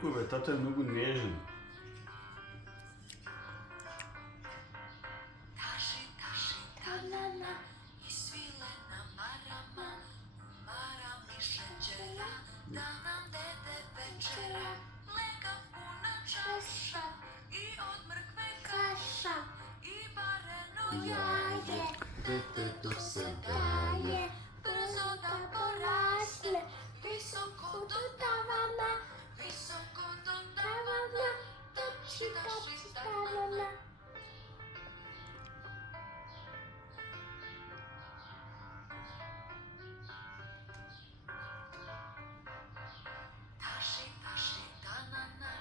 Kurwa, tato je mnogo nježan. Taži, taži, tanana i svilena marama, marami šećera, da nam dede večera, mleka puna čaša i od mrkve kaša i vareno jaje, detetu se daje, brzo da porasne, visoko do tavana, visoko do tavana, tači, tači, tanana. Taši, taši, tanana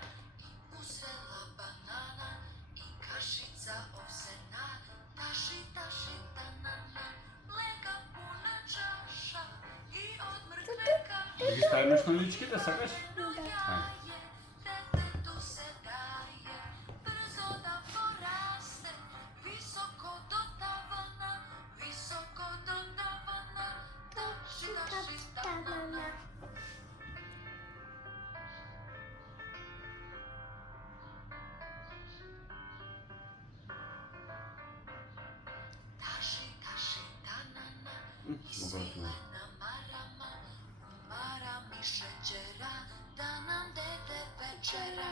i uzela banana i kašica ovsena. Taši, taši, tanana, mleka puna čaša i od mrkve kaša. Vidiš šta imaš konjički da sagaš? Jaje, detetu se daje, brzo da poraste, visoko do tavana, visoko do tavana. Taši, taši, tanana. Taši, taši, tanana i svilena marama, marami šećera, da nam dede večera,